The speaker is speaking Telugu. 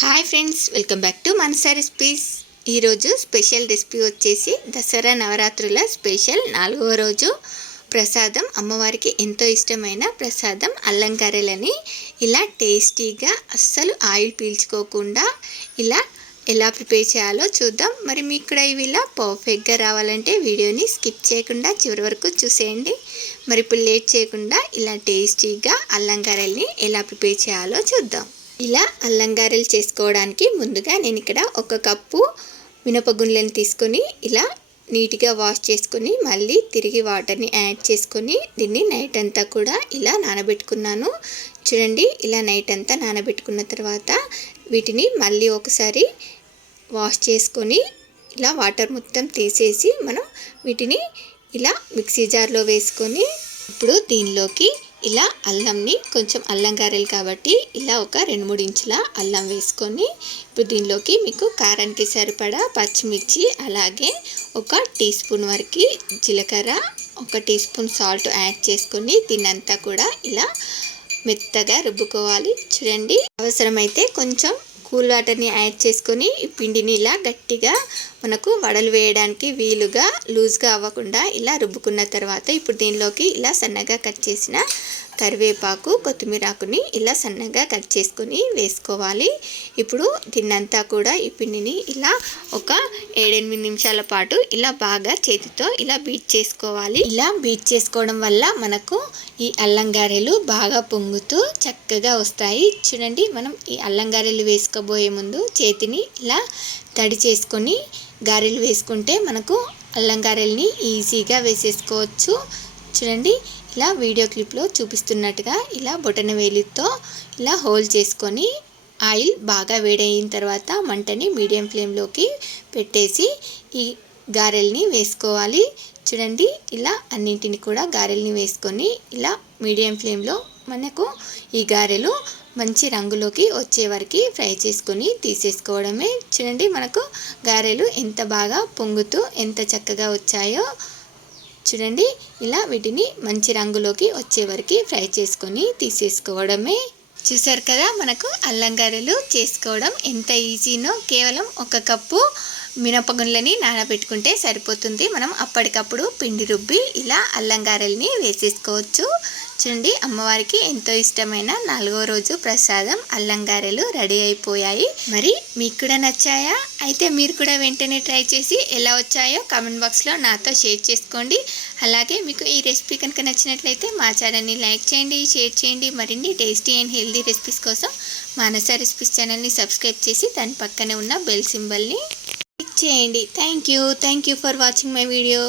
Hi friends welcome back to Manasa recipes. ఈరోజు స్పెషల్ రెసిపీ వచ్చేసి దసరా నవరాత్రుల స్పెషల్ నాలుగవ రోజు. ప్రసాదం అమ్మవారికి ఎంతో ఇష్టమైన ప్రసాదం అల్లం కర్రలని ఇలా టేస్టీగా అస్సలు ఆయిల్ పీల్చుకోకుండా ఇలా ఎలా ప్రిపేర్ చేయాలో చూద్దాం. మరి మీకు కూడా ఇవి ఇలా పర్ఫెక్ట్గా రావాలంటే వీడియోని స్కిప్ చేయకుండా చివరి వరకు చూసేయండి. మరి ఇప్పుడు లేట్ చేయకుండా ఇలా టేస్టీగా అల్లంకారల్ని ఎలా ప్రిపేర్ చేయాలో చూద్దాం. ఇలా అల్లం గారెలు చేసుకోవడానికి ముందుగా నేను ఇక్కడ ఒక కప్పు మినపగుండ్లను తీసుకొని ఇలా నీట్గా వాష్ చేసుకొని మళ్ళీ తిరిగి వాటర్ని యాడ్ చేసుకొని దీన్ని నైట్ అంతా కూడా ఇలా నానబెట్టుకున్నాను. చూడండి ఇలా నైట్ అంతా నానబెట్టుకున్న తర్వాత వీటిని మళ్ళీ ఒకసారి వాష్ చేసుకొని ఇలా వాటర్ మొత్తం తీసేసి మనం వీటిని ఇలా మిక్సీ జార్లో వేసుకొని ఇప్పుడు దీనిలోకి ఇలా అల్లంని కొంచెం అల్లం గారెలు కాబట్టి ఇలా ఒక రెండు మూడు ఇంచుల అల్లం వేసుకొని ఇప్పుడు దీనిలోకి మీకు కారానికి సరిపడా పచ్చిమిర్చి అలాగే ఒక టీ స్పూన్ వరకు జీలకర్ర ఒక టీ స్పూన్ సాల్ట్ యాడ్ చేసుకొని దీన్నంతా కూడా ఇలా మెత్తగా రుబ్బుకోవాలి. చూడండి అవసరమైతే కొంచెం కూల్ వాటర్ని యాడ్ చేసుకొని ఈ పిండిని ఇలా గట్టిగా మనకు వడలు వేయడానికి వీలుగా లూజ్గా అవ్వకుండా ఇలా రుబ్బుకున్న తర్వాత ఇప్పుడు దీనిలోకి ఇలా సన్నగా కట్ చేసిన కరివేపాకు కొత్తిమీర ఆకుని ఇలా సన్నగా కట్ చేసుకొని వేసుకోవాలి. ఇప్పుడు దీన్నంతా కూడా ఈ పిండిని ఇలా ఒక ఏడెనిమిది నిమిషాల పాటు ఇలా బాగా చేతితో ఇలా బీట్ చేసుకోవాలి. ఇలా బీట్ చేసుకోవడం వల్ల మనకు ఈ అల్లం గారెలు బాగా పొంగుతూ చక్కగా వస్తాయి. చూడండి మనం ఈ అల్లం గారెలు వేసుకోబోయే ముందు చేతిని ఇలా తడి చేసుకొని గారెలు వేసుకుంటే మనకు అల్లం గారెల్ని ఈజీగా వేసేసుకోవచ్చు. చూడండి ఇలా వీడియో క్లిప్లో చూపిస్తున్నట్టుగా ఇలా బొటన వేలితో ఇలా హోల్ చేసుకొని ఆయిల్ బాగా వేడయిన తర్వాత మంటని మీడియం ఫ్లేమ్లోకి పెట్టేసి ఈ గారెల్ని వేసుకోవాలి. చూడండి ఇలా అన్నింటిని కూడా గారెల్ని వేసుకొని ఇలా మీడియం ఫ్లేమ్లో మనకు ఈ గారెలు మంచి రంగులోకి వచ్చే వరకు ఫ్రై చేసుకొని తీసేసుకోవడమే. చూడండి మనకు గారెలు ఎంత బాగా పొంగుతూ ఎంత చక్కగా వచ్చాయో చూడండి. ఇలా వీటిని మంచి రంగులోకి వచ్చే వరకు ఫ్రై చేసుకొని తీసేసుకోవడమే. చూసారు కదా మనకు అల్లం గారెలు చేసుకోవడం ఎంత ఈజీనో కేవలం ఒక కప్పు మినపగుండ్లని నానబెట్టుకుంటే సరిపోతుంది. మనం అప్పటికప్పుడు పిండి రుబ్బి ఇలా అల్లం గారెల్ని వేసేసుకోవచ్చు. చూడండి అమ్మవారికి ఎంతో ఇష్టమైన నాలుగో రోజు ప్రసాదం అల్లంగారెలు రెడీ అయిపోయాయి. మరి మీకు కూడా నచ్చాయా? అయితే మీరు కూడా వెంటనే ట్రై చేసి ఎలా వచ్చాయో కామెంట్ బాక్స్లో నాతో షేర్ చేసుకోండి. అలాగే మీకు ఈ రెసిపీ కనుక నచ్చినట్లయితే మా ఛానల్ని లైక్ చేయండి షేర్ చేయండి. మరిన్ని టేస్టీ అండ్ హెల్దీ రెసిపీస్ కోసం మానస రెసిపీస్ ఛానల్ని సబ్స్క్రైబ్ చేసి దాని పక్కనే ఉన్న బెల్ సింబల్ని క్లిక్ చేయండి. Thank you. Thank you for watching my video.